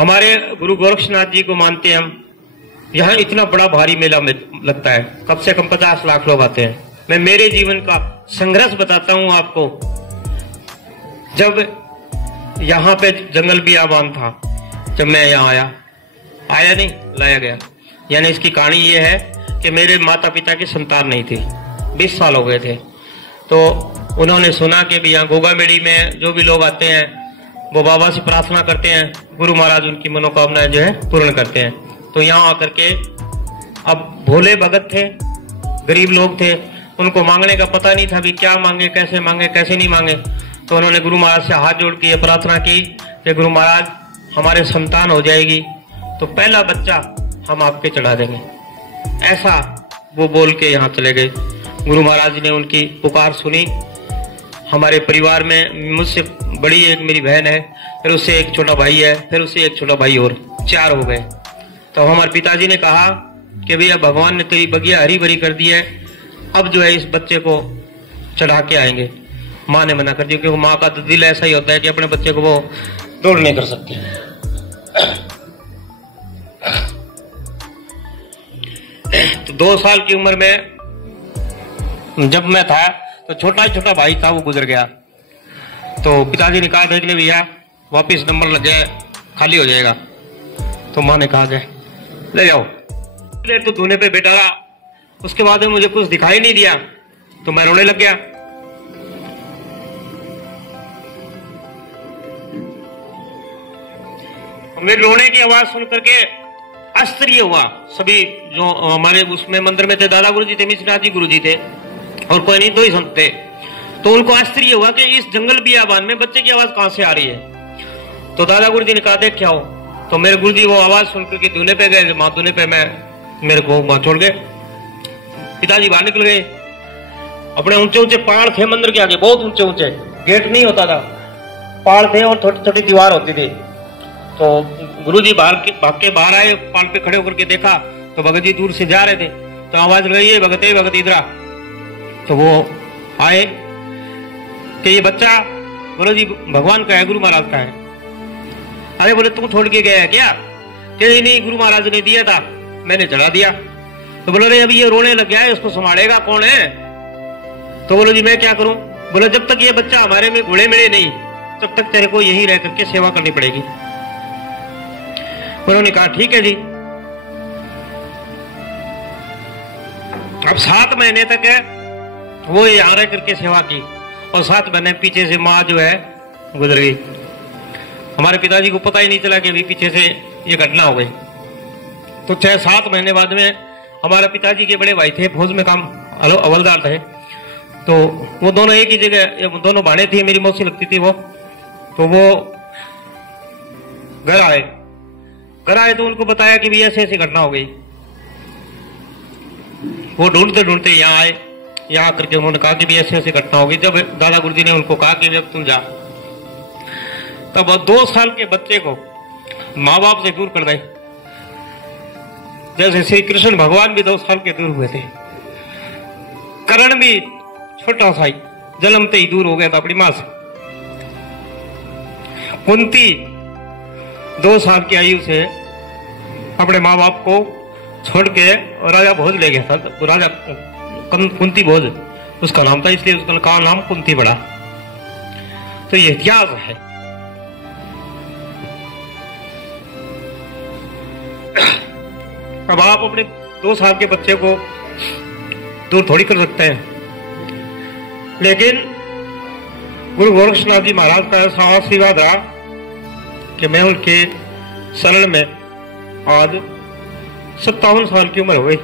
हमारे गुरु गोरक्षनाथ जी को मानते हैं हम। यहाँ इतना बड़ा भारी मेला लगता है, कम से कम 50 लाख लोग आते हैं। मैं मेरे जीवन का संघर्ष बताता हूँ आपको। जब यहाँ पे जंगल बियाबान था, जब मैं यहाँ आया नहीं, लाया गया। यानी इसकी कहानी ये है कि मेरे माता पिता की संतान नहीं थी, 20 साल हो गए थे। तो उन्होंने सुना कि भी यहाँ गोगामेड़ी में जो भी लोग आते हैं वो बाबा से प्रार्थना करते हैं, गुरु महाराज उनकी मनोकामनाएं जो है पूर्ण करते हैं। तो यहाँ आकर के, अब भोले भगत थे, गरीब लोग थे, उनको मांगने का पता नहीं था भी क्या मांगे, कैसे नहीं मांगे। तो उन्होंने गुरु महाराज से हाथ जोड़ के प्रार्थना की कि गुरु महाराज हमारे संतान हो जाएगी तो पहला बच्चा हम आपके चढ़ा देंगे। ऐसा वो बोल के यहाँ चले गए। गुरु महाराज ने उनकी पुकार सुनी। हमारे परिवार में मुझसे बड़ी एक मेरी बहन है, फिर उससे एक छोटा भाई है, फिर उससे एक छोटा भाई और, 4 हो गए। तो हमारे पिताजी ने कहा कि भैया भगवान ने तेरी बगिया हरी भरी कर दी है, अब जो है इस बच्चे को चढ़ा के आएंगे। माँ ने मना कर दिया क्योंकि माँ का तो दिल ऐसा ही होता है कि अपने बच्चे को वो दौड़ नहीं कर सकती। तो 2 साल की उम्र में जब मैं था तो छोटा भाई था, वो गुजर गया। तो पिताजी ने कहा देख ले भैया वापिस नंबर लग जाए, खाली हो जाएगा। तो माँ ने कहा ले जाओ। तो धोने पे बैठा रहा। उसके बाद में मुझे कुछ दिखाई नहीं दिया तो मैं रोने लग गया। मेरे रोने की आवाज सुन करके आश्चर्य हुआ। सभी जो हमारे उसमें मंदिर में थे, दादा गुरु जी थे, मिश्रनाथ जी गुरु जी थे और कोई नहीं, 2 ही संत थे। तो उनको आश्चर्य हुआ कि इस जंगल बियाबान में बच्चे की आवाज कहां से आ रही है। तो दादा गुरु जी ने कहा देख क्या हो। तो मेरे गुरु जी वो आवाज सुन करके धुने पे गए। माँ धुने पे मेरे को वहां छोड़ गए। पिताजी बाहर निकल गए। अपने ऊंचे पहाड़ थे मंदिर के आगे, बहुत ऊंचे, गेट नहीं होता था, पहाड़ थे और छोटी दीवार होती थी। तो गुरुजी भाग के बाहर आए, पहाड़ पे खड़े होकर के देखा तो भगत जी दूर से जा रहे थे। तो आवाज लगाई भगत इधर आ। तो वो आए कि ये बच्चा बोलो जी भगवान का है, गुरु महाराज का है। अरे बोले तू छोड़ के गया है क्या? कि नहीं गुरु महाराज ने दिया था, मैंने चढ़ा दिया। तो बोलो रे अभी ये रोने लग गया है, उसको संभालेगा कौन है? तो बोलो जी मैं क्या करूं? बोले जब तक ये बच्चा हमारे में घुले मिले नहीं तब तक तेरे को यही रह करके सेवा करनी पड़ेगी। उन्होंने कहा ठीक है जी। अब 7 महीने तक है वो यहाँ रह करके सेवा की और 7 महीने पीछे से माँ जो है गुजर गई। हमारे पिताजी को पता ही नहीं चला कि अभी पीछे से ये घटना हो गई। तो 6-7 महीने बाद में हमारे पिताजी के बड़े भाई थे, फौज में काम हवलदार थे। तो वो दोनों एक ही जगह, दोनों भाने थी, मेरी मौसी लगती थी वो। तो वो घर आए तो उनको बताया कि भी ऐसे घटना हो गई। वो ढूंढते यहाँ आए। यहाँ करके उन्होंने कहा कि भी ऐसे घटना हो गई। जब दादा गुरुजी ने उनको कहा कि जब तुम जा, तब 2 साल के बच्चे को माँ बाप से दूर कर दे। जैसे श्री कृष्ण भगवान भी 2 साल के दूर हुए थे। करण भी छोटा सा ही जन्मते ही दूर हो गया था अपनी मां से। कुंती 2 साल की आयु से अपने माँ बाप को छोड़ के राजा भोज ले गया था। राजा कुंती भोज उसका नाम था, इसलिए उसका नाम कुंती पड़ा। तो ये इतिहास है। अब आप अपने 2 साल के बच्चे को दूर थोड़ी कर सकते हैं, लेकिन गुरु गोरक्षनाथ जी महाराज का ऐसा आशीर्वाद रहा कि मैं उनके शरण में आज 57 साल की उम्र हो गई।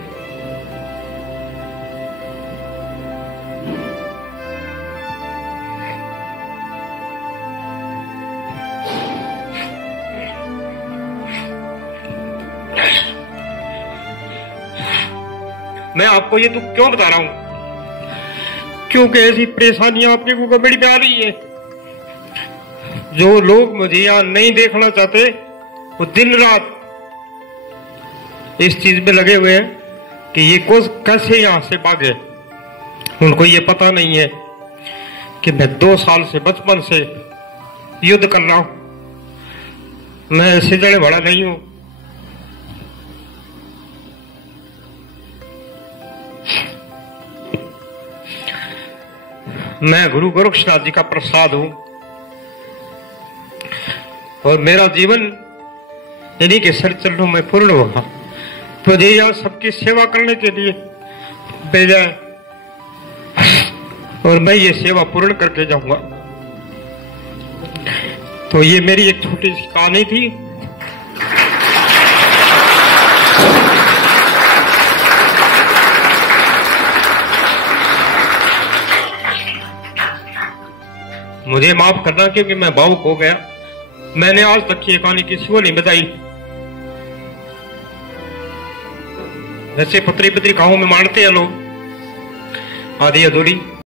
मैं आपको ये तो क्यों बता रहा हूं? क्योंकि ऐसी परेशानियां आपके गोगामेड़ी पे आ रही है। जो लोग मुझे यहाँ नहीं देखना चाहते वो दिन रात इस चीज में लगे हुए हैं कि ये कैसे यहां से भागे। उनको ये पता नहीं है कि मैं 2 साल से बचपन से युद्ध कर रहा हूं। मैं ऐसे जड़े बड़ा नहीं हूं। मैं गुरु गोरक्षनाथ जी का प्रसाद हूं और मेरा जीवन इन्हीं के सर चरणों में पूर्ण होगा। तो ये यहाँ सबकी सेवा करने के लिए भेजा है और मैं ये सेवा पूर्ण करके जाऊंगा। तो ये मेरी एक छोटी सी कहानी थी। मुझे माफ करना क्योंकि मैं भावुक हो गया। मैंने आज तक की कहानी किसी को नहीं बताई। जैसे पत्री पत्रिकाओं में मानते हैं लोग आधी अधूरी।